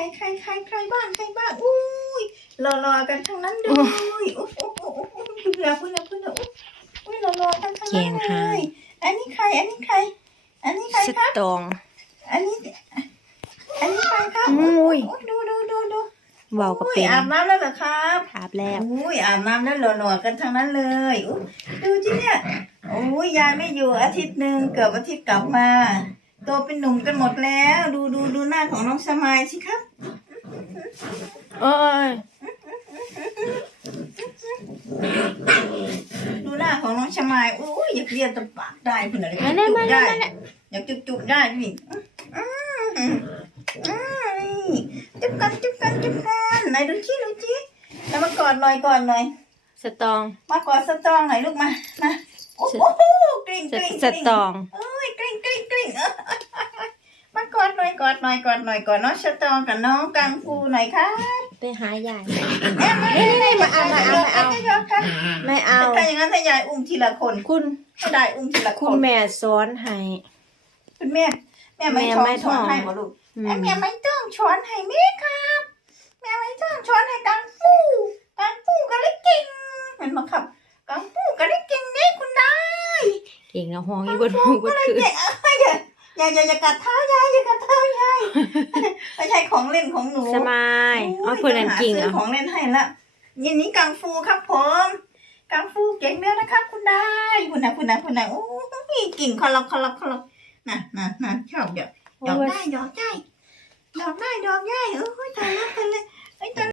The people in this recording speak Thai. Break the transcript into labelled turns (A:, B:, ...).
A: รใครใครใครบ้างใครบ้างอุ้ยรอรอๆกันทั้งนั้นเลยโอ้โหโอ้โหโอ้โหพึ่งแล้วพึ่งแล้วพึ่งแล้วอุ้ยรอรอๆกันทั้งนั้นเลยอันนี้ใครอันนี้ใคร อันนี้ใครคะ
B: ตอง
A: อันนี้อันนี้ใครคะ
B: อุ้ย
A: ดูดูดูดู
B: เว้าก็เป็น
A: อาบน้ำแล้วเหรอครับ
B: อาบแล้ว
A: อุ้ยอาบน้ำแล้วหล่อๆกันทั้งนั้นเลยอุ๊ยดูจิเนี่ยโอ้ยยายไม่อยู่อาทิตย์หนึ่งเกือบอาทิตย์กลับมา โตเป็นหนุ่มกันหมดแล้ว ดูดูดูหน้าของน้องสมายสิครับ
B: เอ้ย
A: ดูหน้าของน้องสมายอุ้ยอยากเรียนตะปากได้เพื่อนอะไร
B: มาเนี่ย
A: จุ
B: มา
A: บ
B: เนี่ย
A: ได้
B: มาเนี่ย
A: อยากจุบจุบได้พี่อืมอืมอืมจุบกันจุบกันจุบกันไหนดูชี้ดูชี้แล้วมากอดหน่อยกอดหน่อย
B: สตอง
A: มากอดสตรองหน่อยลูกมามาโอ้โหกริ่ง
B: ส
A: กริ่ง
B: ส
A: กริ่ง
B: ตอง
A: เอ้ยกริ่งกริ่งกริ่งเอ้ยมา กอดหน่อยกอดหน่อยกอดหน่อยกอดน้องสตรองกับน้องกังฟูหน่อยค่ะ
B: ไปหายาย
A: นี่
B: นี่ๆมาเอามาเอามาเอาไม่เอา
A: ถ้าอย่างนั้นถ้ายายอุ้มทีละคน
B: คุณ
A: ก็ได้อุ้มทีละค
B: คุณ
A: น
B: แม่สอนให้
A: คุณแม่แม่ไม่
B: แม่
A: ช้อน
B: ไม่
A: ช้อน
B: ต้อง
A: ให้บ่ลูก
B: อื
A: แม่
B: ม
A: แม่ไม่ต้องช้อนให้แม่ครับแม่ไม่ต้องช้อนให้กังฟูกังฟูก็เลยเก่งเห็นไหมครับกังฟูก็เลยเก่งเนี่ยคุณได้
B: เก่งนะห้องอีบนห้องบนคืน
A: เก่งเอ้ ยอย่าอย่าอย่าอย่ากัดเท้ายายอย่ากัดเท้ายายไม่ใช่ของเล่นของหนู
B: สบายเอาเพื่อนนั่นกิ่ง
A: ซื้อของเล่นให้ละยินนี้กังฟูครับผมกังฟูเก่งแล้วนะครับ คุณได้คุณนะคุณนะคุณนะโอ้ยกิ่งคอลับคอลับคอลับน่ะน่ะน่ะชอบเดี๋ยอกได้ดอกได้ดอกได้ดอกได้เอ้ยตายแล้วตายเลย